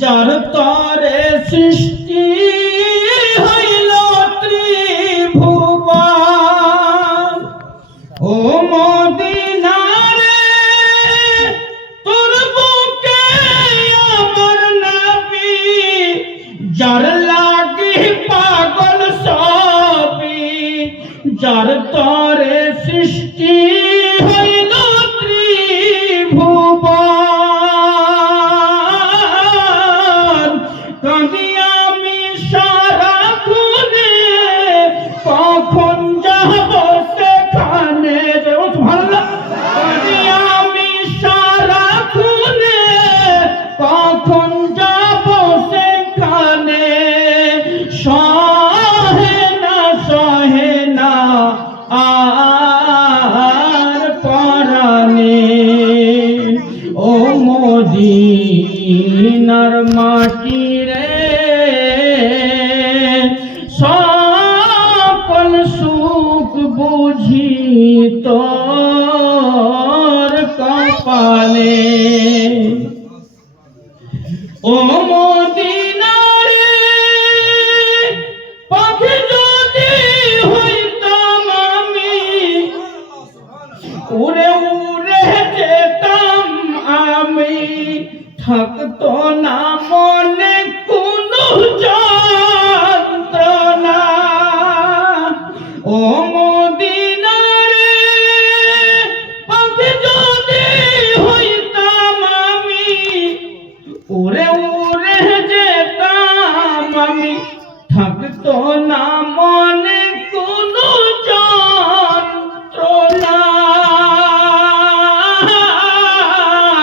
যার তরে সৃষ্টি হইল ত্রিভুবন। ও মদিনারে তোর বুকে আমার নবী, যার লাগি পাগল সবই, যার তরে সৃষ্টি হইল ত্রিভুবন। কাঁদি আমি সারাক্ষণে, কখন যাব সেখানে। কাঁদি আমি সারাক্ষণে, কখন যাব সেখানে। সহে না আর পরাণে। ও মদিনার মাটি রে, সকল সুখ বুঝি তোর কপালে। ও মদিনারে পাখি যদি হইতাম আমি, উড়ে উড়ে যেতাম আমি, থাকতো না